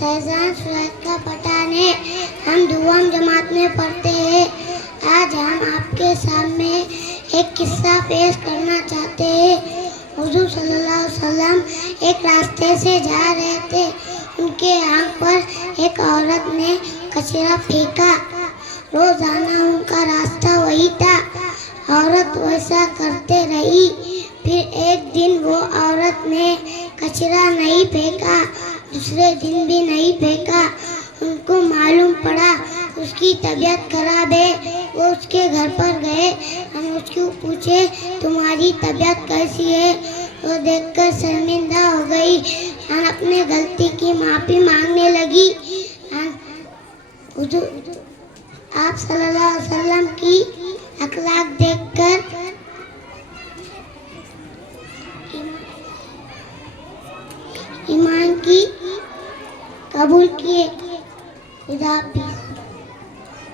सहजान सूरत का पठान है, हम दुआम जमात में पढ़ते हैं। आज हम आपके सामने एक किस्सा पेश करना चाहते हैं। हुजूर सल्लल्लाहु अलैहि वसल्लम एक रास्ते से जा रहे थे। उनके आँख पर एक औरत ने कचरा फेंका। रोजाना उनका रास्ता वही था। औरत वैसा करते रही। फिर एक दिन वो औरत ने कचरा नहीं फेंका, दूसरे दिन भी नहीं फेंका। उनको मालूम पड़ा उसकी तबीयत खराब है। वो उसके घर पर गए। हम उसको पूछे तुम्हारी तबीयत कैसी है? वो देखकर शर्मिंदा हो गई और अपने गलती की माफ़ी मांगने लगी। आप सल्लल्लाहु अलैहि वसल्लम की अखलाक देखकर ईमान की कबूल किए। खुदा हाफिज़।